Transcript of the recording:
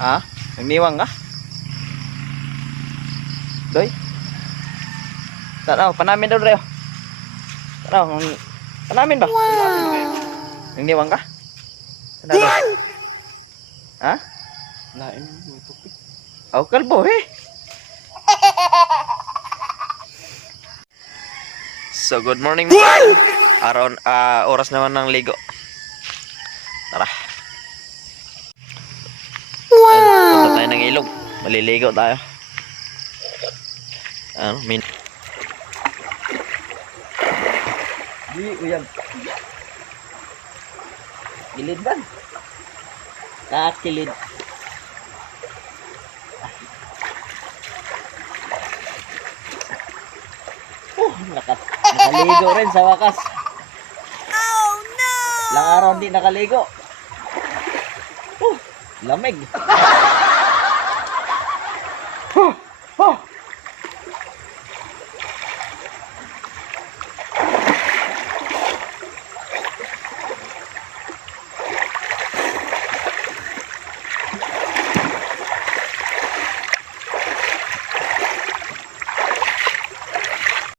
Ha? Nagniwang ka? Doy? Tanaw, panamin daw Reo. Tanaw, panamin ba? Nagniwang ka? Tanaw. Ha? Lain mo tupik. Aw, kalbo eh. So, good morning mga aron oras naman ng ligo. Tara. Punta tayo ng ilog. Maliligo tayo. Ano, Di, uyab. Gilid ba? Kakilid. Nakaligo rin sa wakas. Oh no! Ilang araw hindi nakaligo. Lamig.